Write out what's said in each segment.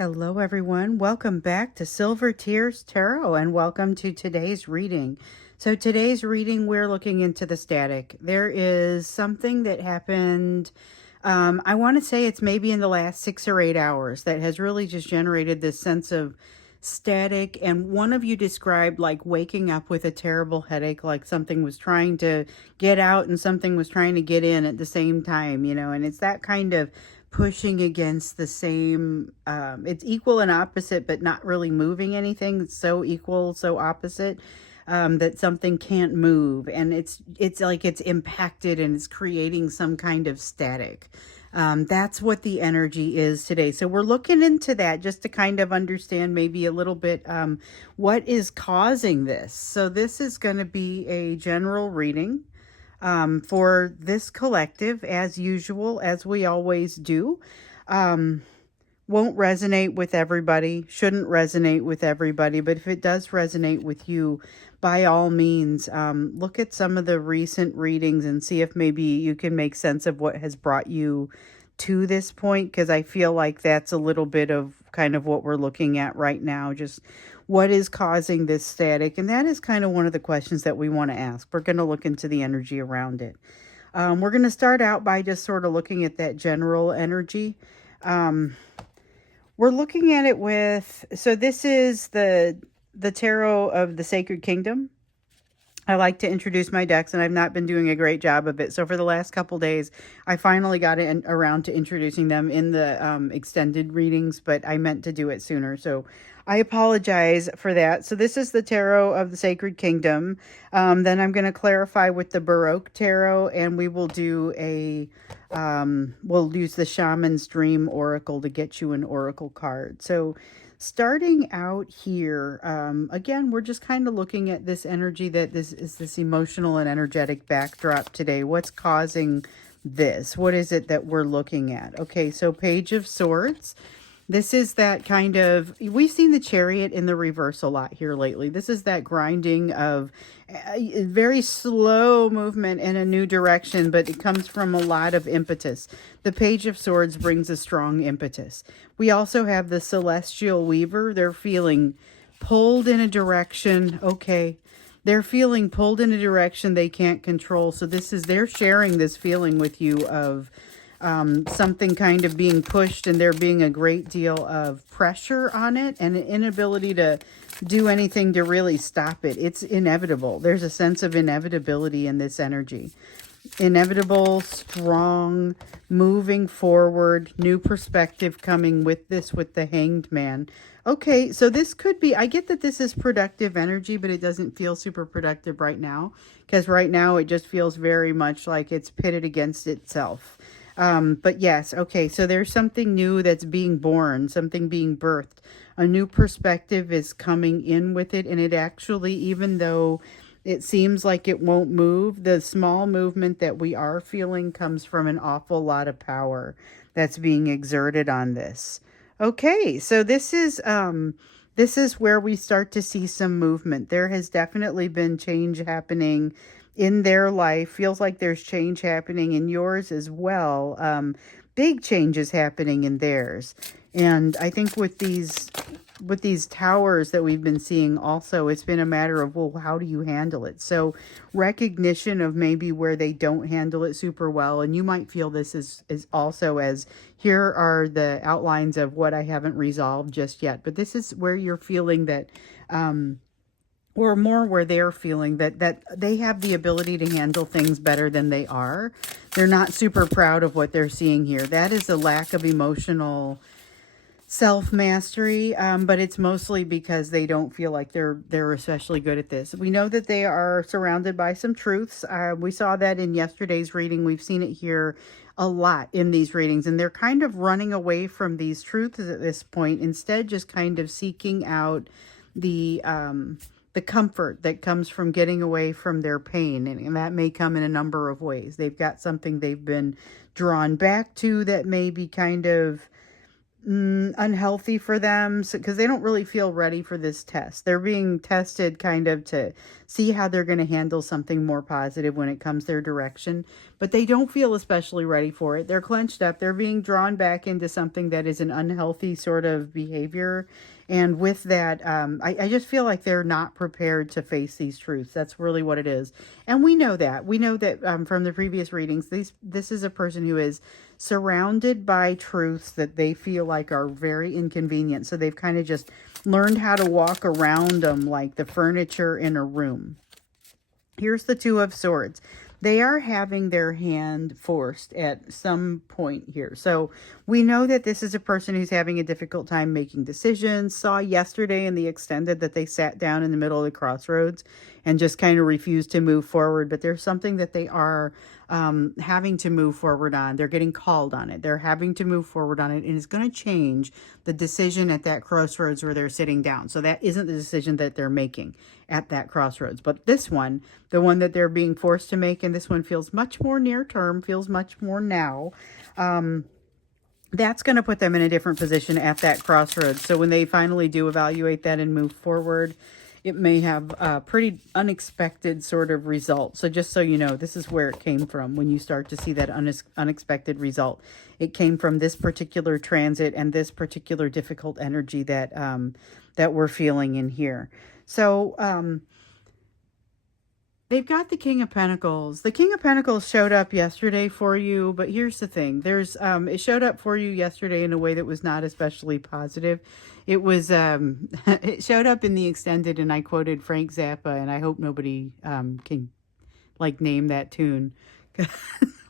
Hello, everyone. Welcome back to Silver Tears Tarot and welcome to today's reading. So, today's reading, we're looking into the static. There is something that happened. I want to say it's maybe in the last 6 or 8 hours that has really just generated this sense of static. And one of you described like waking up with a terrible headache, like something was trying to get out and something was trying to get in at the same time, and it's that kind of pushing against the same, it's equal and opposite, but not really moving anything. It's so equal, so opposite, that something can't move, and it's like it's impacted and it's creating some kind of static. That's what the energy is today. So we're looking into that just to kind of understand maybe a little bit what is causing this. So this is going to be a general reading for this collective, as usual, as we always do. Won't resonate with everybody, shouldn't resonate with everybody, but if it does resonate with you, by all means, look at some of the recent readings and see if maybe you can make sense of what has brought you to this point, because I feel like that's a little bit of kind of what we're looking at right now, just what is causing this static. And that is kind of one of the questions that we want to ask. We're going to look into the energy around it. We're going to start out by just sort of looking at that general energy. We're looking at it with, so this is the tarot of the Sacred Kingdom. I like to introduce my decks, and I've not been doing a great job of it. So for the last couple days, I finally got around to introducing them in the extended readings, but I meant to do it sooner. So I apologize for that. So this is the Tarot of the Sacred Kingdom. Then I'm going to clarify with the Baroque Tarot, and we will do we'll use the Shaman's Dream Oracle to get you an oracle card. So starting out here, again, we're just kind of looking at this energy that this emotional and energetic backdrop today. What's causing this? What is it that we're looking at? Okay, so Page of Swords. This is that kind of, we've seen the Chariot in the reverse a lot here lately. This is that grinding of very slow movement in a new direction, but it comes from a lot of impetus. The Page of Swords brings a strong impetus. We also have the Celestial Weaver. They're feeling pulled in a direction. Okay. They're feeling pulled in a direction they can't control. So they're sharing this feeling with you of something kind of being pushed, and there being a great deal of pressure on it and an inability to do anything to really stop it. It's inevitable. There's a sense of inevitability in this energy. Inevitable, strong, moving forward, new perspective coming with this, with the Hanged Man. Okay, so this could be, I get that this is productive energy, but it doesn't feel super productive right now, because right now it just feels very much like it's pitted against itself. But yes, okay, so there's something new that's being born, something being birthed. A new perspective is coming in with it, and it actually, even though it seems like it won't move, the small movement that we are feeling comes from an awful lot of power that's being exerted on this. Okay, so this is where we start to see some movement. There has definitely been change happening in their life. Feels like there's change happening in yours as well. Big changes happening in theirs. And I think with these towers that we've been seeing also, it's been a matter of, well, how do you handle it? So recognition of maybe where they don't handle it super well. And you might feel this is also as, here are the outlines of what I haven't resolved just yet. But this is where you're feeling that, or more where they're feeling that they have the ability to handle things better than they are. They're not super proud of what they're seeing here. That is a lack of emotional self-mastery, but it's mostly because they don't feel like they're especially good at this. We know that they are surrounded by some truths. We saw that in yesterday's reading. We've seen it here a lot in these readings, and they're kind of running away from these truths at this point, instead just kind of seeking out the comfort that comes from getting away from their pain. And that may come in a number of ways. They've got something they've been drawn back to that may be kind of a unhealthy for them because they don't really feel ready for this test. They're being tested kind of to see how they're going to handle something more positive when it comes their direction, but they don't feel especially ready for it. They're clenched up. They're being drawn back into something that is an unhealthy sort of behavior. And with that, I just feel like they're not prepared to face these truths. That's really what it is. And we know that. We know that from the previous readings, this is a person who is surrounded by truths that they feel like are very inconvenient. So they've kind of just learned how to walk around them like the furniture in a room. Here's the Two of Swords. They are having their hand forced at some point here. So we know that this is a person who's having a difficult time making decisions. Saw yesterday in the extended that they sat down in the middle of the crossroads and just kind of refused to move forward. But there's something that they are having to move forward on. They're getting called on it. They're having to move forward on it. And it's going to change the decision at that crossroads where they're sitting down. So that isn't the decision that they're making at that crossroads. But this one, the one that they're being forced to make, and this one feels much more near term, feels much more now. That's going to put them in a different position at that crossroads. So when they finally do evaluate that and move forward, it may have a pretty unexpected sort of result. So just so you know, this is where it came from when you start to see that unexpected result. It came from this particular transit and this particular difficult energy that that we're feeling in here. So they've got the King of Pentacles. The King of Pentacles showed up yesterday for you, but here's the thing. There's it showed up for you yesterday in a way that was not especially positive. It was it showed up in the extended, and I quoted Frank Zappa, and I hope nobody can like name that tune.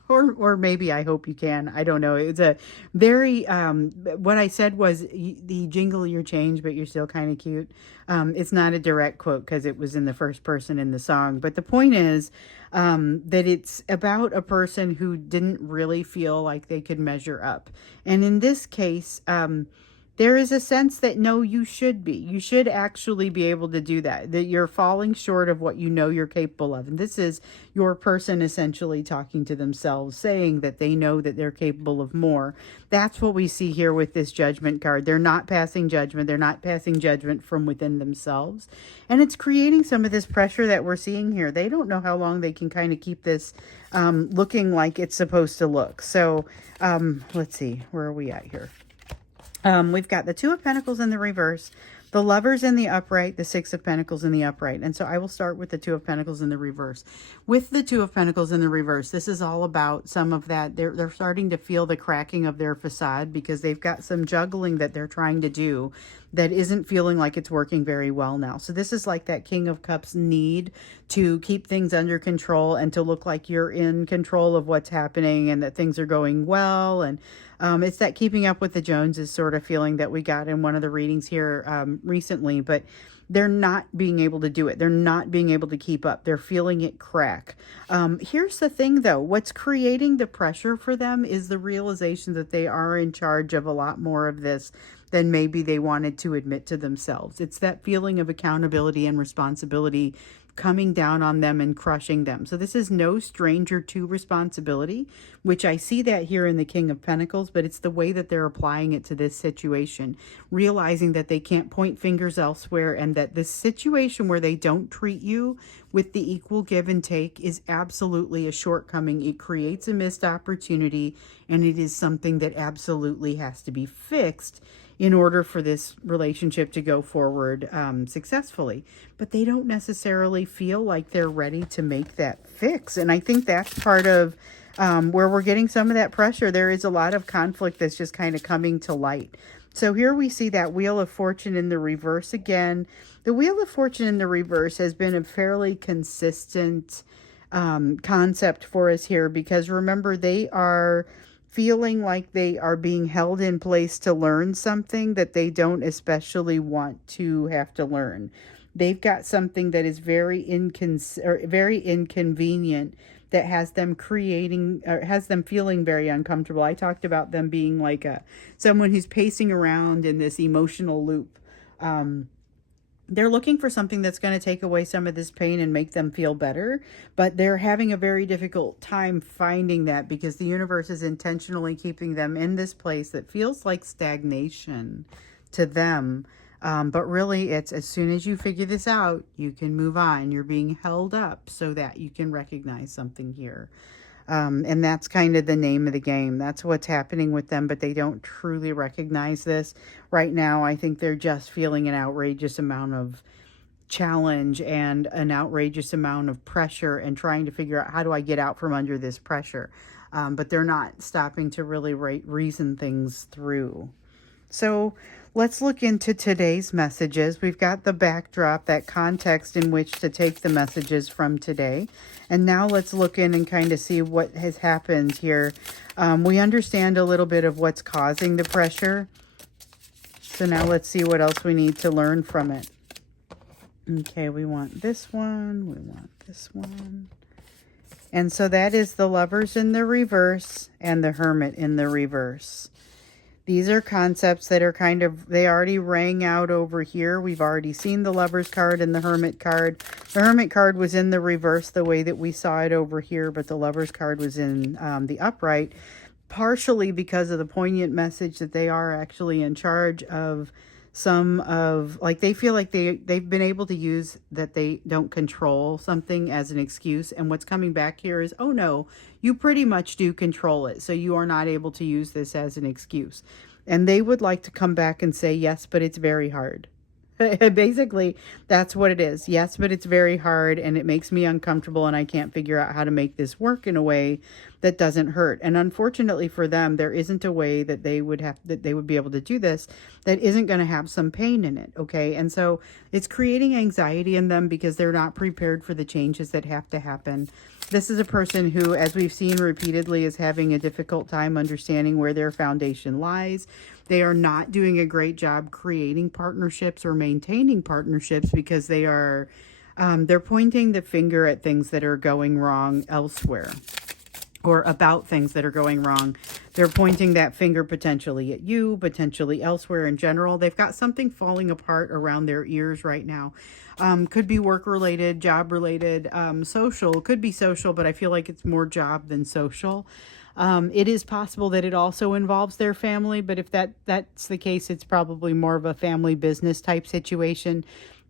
Or maybe I hope you can. I don't know. It's a very, what I said was the jingle your change, but you're still kind of cute. It's not a direct quote because it was in the first person in the song. But the point is that it's about a person who didn't really feel like they could measure up. And in this case, there is a sense that, no, you should be. You should actually be able to do that. That you're falling short of what you know you're capable of. And this is your person essentially talking to themselves, saying that they know that they're capable of more. That's what we see here with this Judgment card. They're not passing judgment. They're not passing judgment from within themselves. And it's creating some of this pressure that we're seeing here. They don't know how long they can kind of keep this looking like it's supposed to look. So let's see. Where are we at here? We've got the Two of Pentacles in the reverse, the Lovers in the upright, the Six of Pentacles in the upright. And so I will start with the Two of Pentacles in the reverse. With the Two of Pentacles in the reverse, this is all about some of that. They're starting to feel the cracking of their facade because they've got some juggling that they're trying to do that isn't feeling like it's working very well now. So this is like that King of Cups need to keep things under control and to look like you're in control of what's happening and that things are going well. And it's that keeping up with the Joneses sort of feeling that we got in one of the readings here recently, but they're not being able to do it. They're not being able to keep up. They're feeling it crack. Here's the thing, though. What's creating the pressure for them is the realization that they are in charge of a lot more of this than maybe they wanted to admit to themselves. It's that feeling of accountability and responsibility coming down on them and crushing them. So this is no stranger to responsibility, which I see that here in the King of Pentacles, but it's the way that they're applying it to this situation, realizing that they can't point fingers elsewhere and that this situation where they don't treat you with the equal give and take is absolutely a shortcoming. It creates a missed opportunity, and it is something that absolutely has to be fixed in order for this relationship to go forward successfully. But they don't necessarily feel like they're ready to make that fix. And I think that's part of where we're getting some of that pressure. There is a lot of conflict that's just kind of coming to light. So here we see that Wheel of Fortune in the reverse again. The Wheel of Fortune in the reverse has been a fairly consistent concept for us here because remember, they are feeling like they are being held in place to learn something that they don't especially want to have to learn. They've got something that is very inconvenient that has them creating or has them feeling very uncomfortable. I talked about them being like someone who's pacing around in this emotional loop. they're looking for something that's going to take away some of this pain and make them feel better, but they're having a very difficult time finding that because the universe is intentionally keeping them in this place that feels like stagnation to them. But really, it's as soon as you figure this out, you can move on. You're being held up so that you can recognize something here. And that's kind of the name of the game. That's what's happening with them, but they don't truly recognize this. Right now, I think they're just feeling an outrageous amount of challenge and an outrageous amount of pressure and trying to figure out how do I get out from under this pressure. But they're not stopping to really reason things through. So let's look into today's messages. We've got the backdrop, that context in which to take the messages from today. And now let's look in and kind of see what has happened here. We understand a little bit of what's causing the pressure. So now let's see what else we need to learn from it. Okay, we want this one. We want this one. And so that is the Lovers in the reverse and the Hermit in the reverse. These are concepts that are kind of, they already rang out over here. We've already seen the Lovers card and the Hermit card. The Hermit card was in the reverse the way that we saw it over here, but the Lovers card was in the upright, partially because of the poignant message that they are actually in charge of some of, like, they feel like they've been able to use that they don't control something as an excuse. And what's coming back here is, oh no, you pretty much do control it. So you are not able to use this as an excuse. And they would like to come back and say, yes, but it's very hard. Basically, that's what it is. Yes, but it's very hard and it makes me uncomfortable and I can't figure out how to make this work in a way that doesn't hurt. And unfortunately for them, there isn't a way that they would be able to do this that isn't going to have some pain in it. Okay. And so it's creating anxiety in them because they're not prepared for the changes that have to happen. This is a person who, as we've seen repeatedly, is having a difficult time understanding where their foundation lies. They are not doing a great job creating partnerships or maintaining partnerships because they're pointing the finger at things that are going wrong elsewhere, or about things that are going wrong. They're pointing that finger potentially at you, potentially elsewhere in general. They've got something falling apart around their ears right now. Could be work-related, job-related, social. Could be social, but I feel like it's more job than social. It is possible that it also involves their family, but if that's the case, it's probably more of a family business type situation.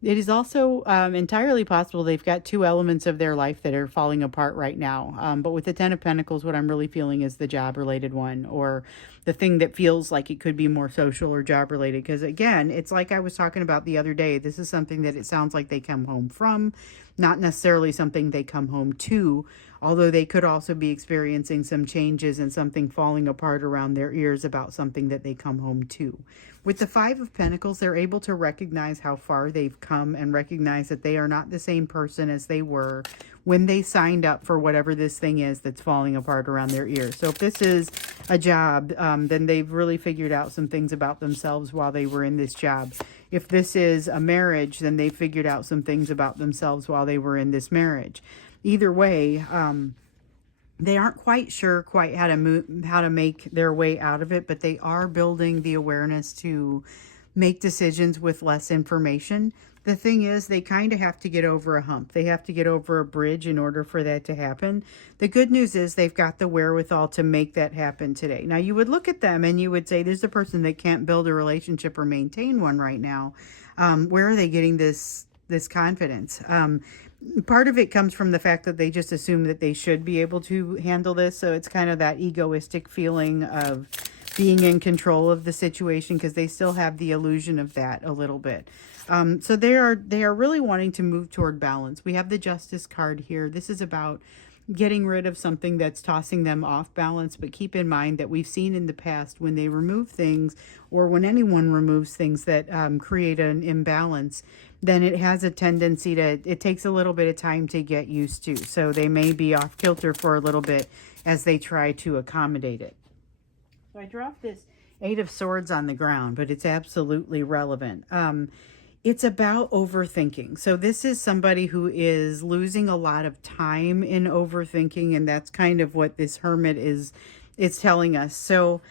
It is also entirely possible they've got two elements of their life that are falling apart right now. But with the Ten of Pentacles, what I'm really feeling is the job-related one, or the thing that feels like it could be more social or job-related. Because again, it's like I was talking about the other day. This is something that it sounds like they come home from, not necessarily something they come home to, although they could also be experiencing some changes and something falling apart around their ears about something that they come home to. With the Five of Pentacles, they're able to recognize how far they've come and recognize that they are not the same person as they were when they signed up for whatever this thing is that's falling apart around their ears. So if this is a job, then they've really figured out some things about themselves while they were in this job. If this is a marriage, then they figured out some things about themselves while they were in this marriage. Either way, they aren't quite sure how to make their way out of it, but they are building the awareness to make decisions with less information. The thing is, they kind of have to get over a hump. They have to get over a bridge in order for that to happen. The good news is they've got the wherewithal to make that happen today. Now, you would look at them and you would say, there's a person that can't build a relationship or maintain one right now. Where are they getting this confidence? Part of it comes from the fact that they just assume that they should be able to handle this. So it's kind of that egoistic feeling of being in control of the situation, because they still have the illusion of that a little bit. So they are really wanting to move toward balance. We have the Justice card here. This is about getting rid of something that's tossing them off balance. But keep in mind that we've seen in the past when they remove things, or when anyone removes things that create an imbalance, then it has a tendency it takes a little bit of time to get used to. So they may be off kilter for a little bit as they try to accommodate it. So I dropped this Eight of Swords on the ground, but it's absolutely relevant. It's about overthinking. So this is somebody who is losing a lot of time in overthinking, and that's kind of what this Hermit is telling us. So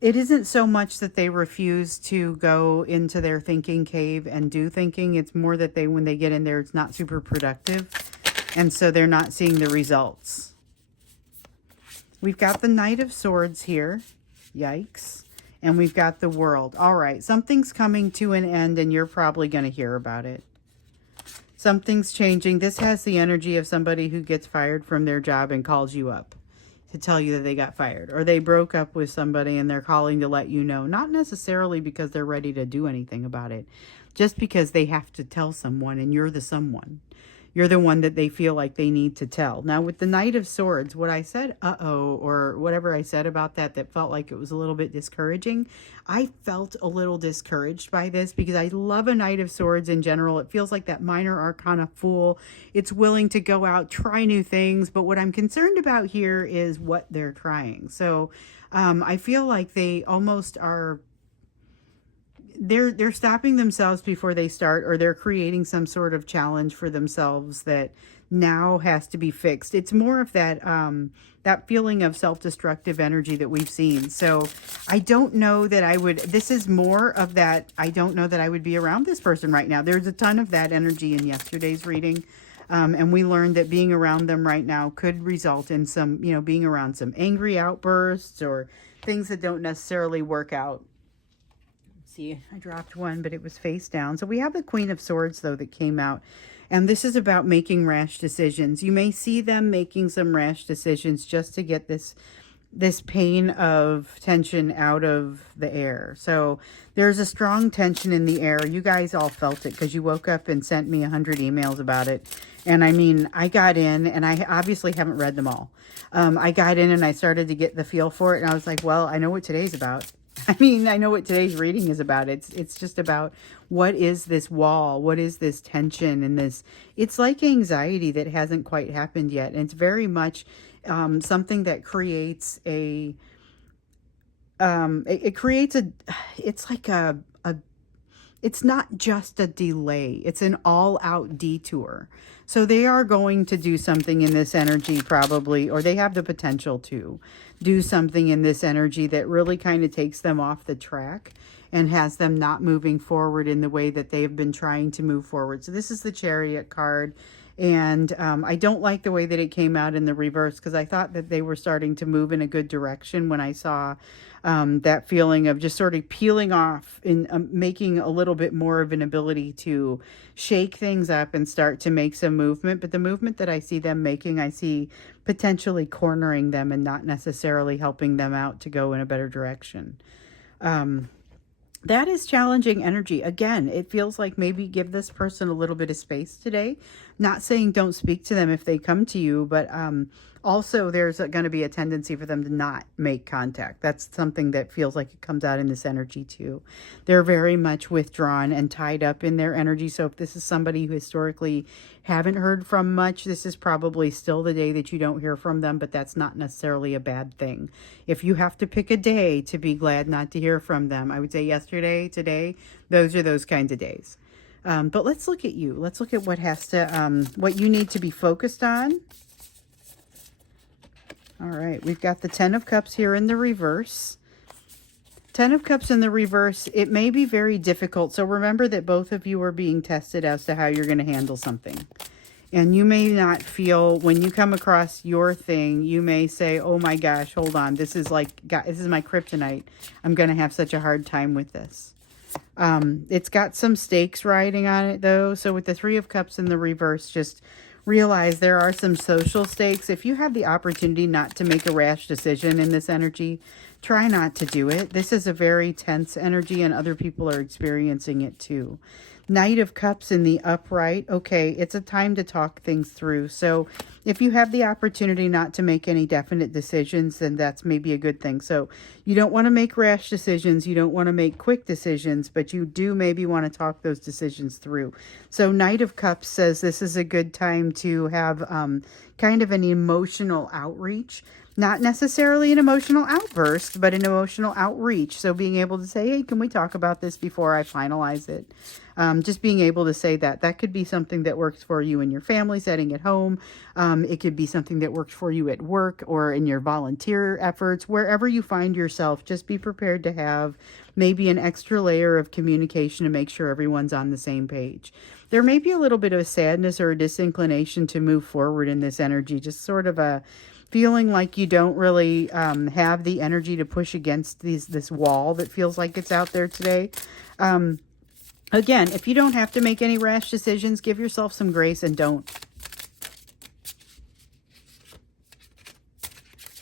It isn't so much that they refuse to go into their thinking cave and do thinking. It's more that when they get in there, it's not super productive. And so they're not seeing the results. We've got the Knight of Swords here. Yikes. And we've got the World. All right, something's coming to an end and you're probably going to hear about it. Something's changing. This has the energy of somebody who gets fired from their job and calls you up to tell you that they got fired. Or they broke up with somebody and they're calling to let you know. Not necessarily because they're ready to do anything about it. Just because they have to tell someone and you're the someone. You're the one that they feel like they need to tell. Now, with the Knight of Swords, what I said, uh-oh, or whatever I said about that felt like it was a little bit discouraging. I felt a little discouraged by this because I love a Knight of Swords in general. It feels like that minor arcana fool. It's willing to go out, try new things. But what I'm concerned about here is what they're trying. So I feel like they almost are... They're stopping themselves before they start, or they're creating some sort of challenge for themselves that now has to be fixed. It's more of that that feeling of self-destructive energy that we've seen. So I don't know that I would, this is more of that, I don't know that I would be around this person right now. There's a ton of that energy in yesterday's reading. And we learned that being around them right now could result in some, being around some angry outbursts or things that don't necessarily work out. See, I dropped one, but it was face down. So we have the Queen of Swords, though, that came out. And this is about making rash decisions. You may see them making some rash decisions just to get this pain of tension out of the air. So there's a strong tension in the air. You guys all felt it because you woke up and sent me 100 emails about it. And I mean, I got in, and I obviously haven't read them all. I got in and I started to get the feel for it. And I was like, well, I know what today's about. I mean, I know what today's reading is about. It's just about what is this wall? What is this tension and this? It's like anxiety that hasn't quite happened yet. And it's very much something that creates a, it's like it's not just a delay. It's an all-out detour. So they are going to do something in this energy probably, or they have the potential to do something in this energy that really kind of takes them off the track and has them not moving forward in the way that they've been trying to move forward. So this is the Chariot card. And I don't like the way that it came out in the reverse because I thought that they were starting to move in a good direction when I saw that feeling of just sort of peeling off and making a little bit more of an ability to shake things up and start to make some movement. But the movement that I see them making, I see potentially cornering them and not necessarily helping them out to go in a better direction. That is challenging energy. Again, it feels like maybe give this person a little bit of space today. Not saying don't speak to them if they come to you, but also there's going to be a tendency for them to not make contact. That's something that feels like it comes out in this energy too. They're very much withdrawn and tied up in their energy. So if this is somebody who historically haven't heard from much, this is probably still the day that you don't hear from them, but that's not necessarily a bad thing. If you have to pick a day to be glad not to hear from them, I would say yesterday, today, those are those kinds of days. But let's look at you. Let's look at what has to, what you need to be focused on. All right, we've got the Ten of Cups here in the reverse. Ten of Cups in the reverse, it may be very difficult. So remember that both of you are being tested as to how you're going to handle something. And you may not feel, when you come across your thing, you may say, oh my gosh, hold on. This is like, this is my kryptonite. I'm going to have such a hard time with this. It's got some stakes riding on it though. So with the Three of Cups in the reverse, just realize there are some social stakes. If you have the opportunity not to make a rash decision in this energy, try not to do it. This is a very tense energy and other people are experiencing it too. Knight of Cups in the upright. Okay, it's a time to talk things through. So if you have the opportunity not to make any definite decisions, then that's maybe a good thing. So you don't want to make rash decisions. You don't want to make quick decisions, but you do maybe want to talk those decisions through. So Knight of Cups says this is a good time to have kind of an emotional outreach. Not necessarily an emotional outburst, but an emotional outreach. So being able to say, hey, can we talk about this before I finalize it? Just being able to say that could be something that works for you in your family setting at home. It could be something that works for you at work or in your volunteer efforts, wherever you find yourself. Just be prepared to have maybe an extra layer of communication to make sure everyone's on the same page. There may be a little bit of a sadness or a disinclination to move forward in this energy, just sort of a feeling like you don't really have the energy to push against this wall that feels like it's out there today. Again, if you don't have to make any rash decisions, give yourself some grace and don't.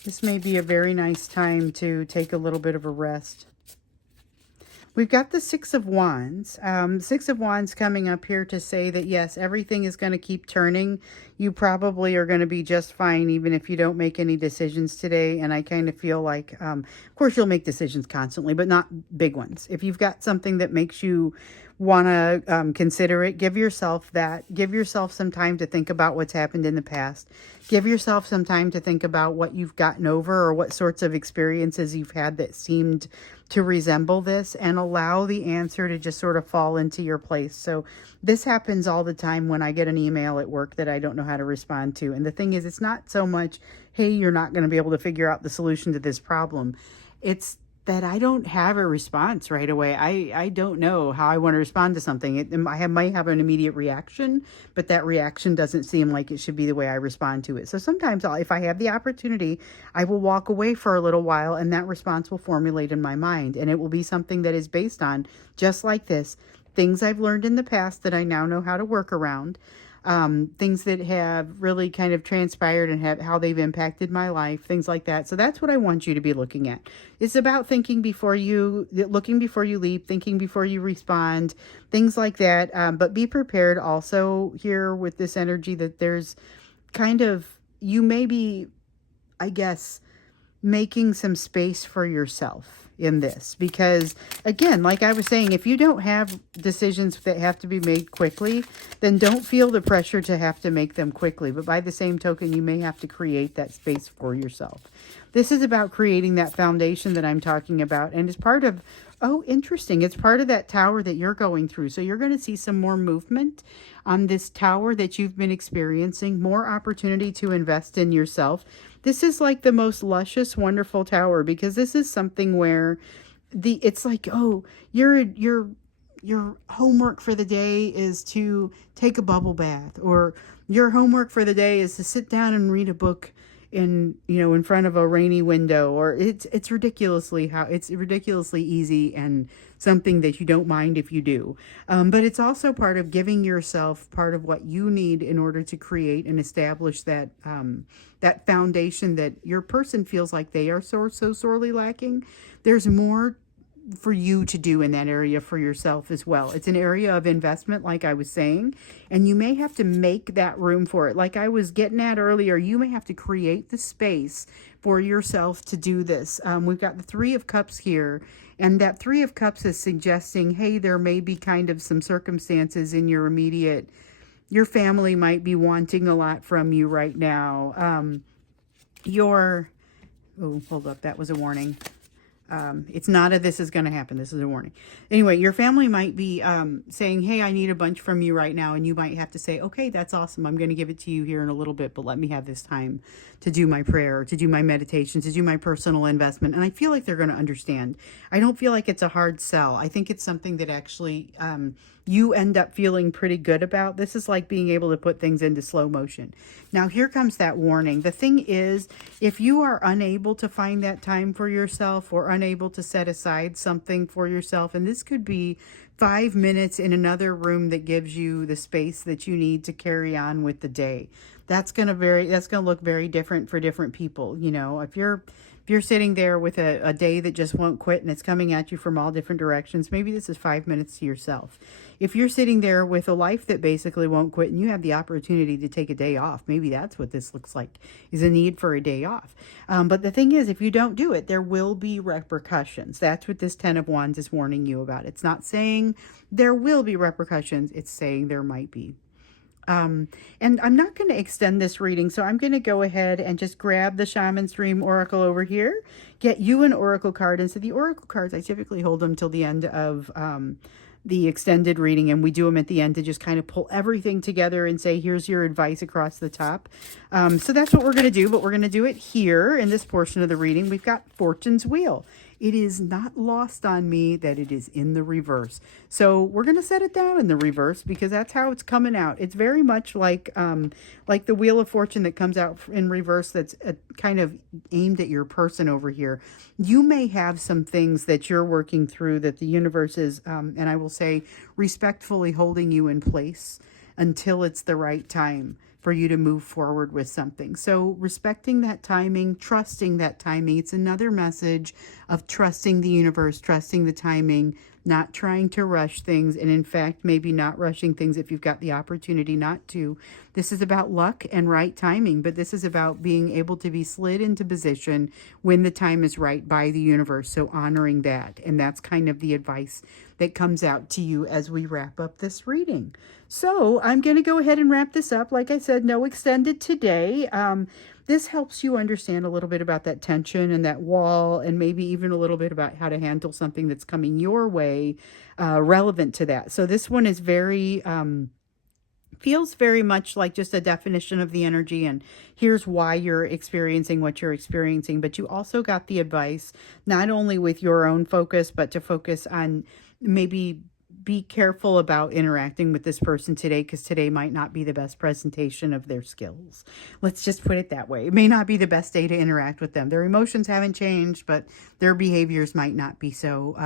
This may be a very nice time to take a little bit of a rest. We've got the Six of Wands. Six of Wands coming up here to say that, yes, everything is going to keep turning. You probably are going to be just fine even if you don't make any decisions today. And I kind of feel like, of course, you'll make decisions constantly, but not big ones. If you've got something that makes you want to consider it, give yourself that. Give yourself some time to think about what's happened in the past. Give yourself some time to think about what you've gotten over or what sorts of experiences you've had that seemed to resemble this, and allow the answer to just sort of fall into your place. So this happens all the time when I get an email at work that I don't know how to respond to. And the thing is, it's not so much, hey, you're not going to be able to figure out the solution to this problem. It's that I don't have a response right away. I don't know how I want to respond to something. I might have an immediate reaction, but that reaction doesn't seem like it should be the way I respond to it. So sometimes if I have the opportunity, I will walk away for a little while and that response will formulate in my mind. And it will be something that is based on, just like this, things I've learned in the past that I now know how to work around. Things that have really kind of transpired and how they've impacted my life, things like that. So that's what I want you to be looking at. It's about looking before you leap, thinking before you respond, things like that. But be prepared also here with this energy that there's kind of, you may be, I guess, making some space for yourself in this, because again, like I was saying, if you don't have decisions that have to be made quickly, then don't feel the pressure to have to make them quickly. But by the same token, you may have to create that space for yourself. This is about creating that foundation that I'm talking about, and it's part of, oh, interesting, it's part of that tower that you're going through. So you're going to see some more movement on this tower that you've been experiencing, more opportunity to invest in yourself. This is like the most luscious, wonderful tower, because this is something where it's like, oh, your homework for the day is to take a bubble bath, or your homework for the day is to sit down and read a book in front of a rainy window, or it's ridiculously easy and something that you don't mind if you do. But it's also part of giving yourself part of what you need in order to create and establish that that foundation that your person feels like they are so sorely lacking. There's more for you to do in that area for yourself as well. It's an area of investment, like I was saying, and you may have to make that room for it. Like I was getting at earlier, you may have to create the space for yourself to do this. We've got the Three of Cups here, and that Three of Cups is suggesting, hey, there may be kind of some circumstances in your immediate, your family might be wanting a lot from you right now. Oh, hold up, that was a warning. It's not a this is going to happen. This is a warning. Anyway, your family might be saying, hey, I need a bunch from you right now. And you might have to say, okay, that's awesome. I'm going to give it to you here in a little bit, but let me have this time to do my prayer, to do my meditation, to do my personal investment. And I feel like they're going to understand. I don't feel like it's a hard sell. I think it's something that actually you end up feeling pretty good about. This is like being able to put things into slow motion. Now, here comes that warning. The thing is, if you are unable to find that time for yourself, or unable to set aside something for yourself, and this could be 5 minutes in another room that gives you the space that you need to carry on with the day. That's going to look very different for different people. You know, if you're sitting there with a day that just won't quit and it's coming at you from all different directions, maybe this is 5 minutes to yourself. If you're sitting there with a life that basically won't quit and you have the opportunity to take a day off, maybe that's what this looks like, is a need for a day off. But the thing is, if you don't do it, there will be repercussions. That's what this Ten of Wands is warning you about. It's not saying there will be repercussions. It's saying there might be. And I'm not going to extend this reading, so I'm going to go ahead and just grab the Shaman's Dream Oracle over here, get you an Oracle card. And so the Oracle cards, I typically hold them till the end of the extended reading, and we do them at the end to just kind of pull everything together and say, here's your advice across the top. So that's what we're going to do, but we're going to do it here in this portion of the reading. We've got Fortune's Wheel. It is not lost on me that it is in the reverse. So we're going to set it down in the reverse because that's how it's coming out. It's very much like the Wheel of Fortune that comes out in reverse that's kind of aimed at your person over here. You may have some things that you're working through that the universe is, and I will say, respectfully holding you in place until it's the right time for you to move forward with something. So respecting that timing, trusting that timing. It's another message of trusting the universe, trusting the timing, not trying to rush things, and in fact, maybe not rushing things if you've got the opportunity not to. This is about luck and right timing, but this is about being able to be slid into position when the time is right by the universe. So honoring that. And that's kind of the advice that comes out to you as we wrap up this reading. So I'm going to go ahead and wrap this up. Like I said, no extended today. This helps you understand a little bit about that tension and that wall, and maybe even a little bit about how to handle something that's coming your way relevant to that. So this one is very... feels very much like just a definition of the energy, and here's why you're experiencing what you're experiencing. But you also got the advice not only with your own focus, but to focus on maybe be careful about interacting with this person today, because today might not be the best presentation of their skills. Let's just put it that way. It may not be the best day to interact with them. Their emotions haven't changed, but their behaviors might not be so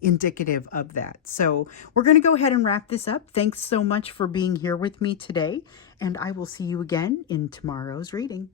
indicative of that. So we're going to go ahead and wrap this up. Thanks so much for being here with me today, and I will see you again in tomorrow's reading.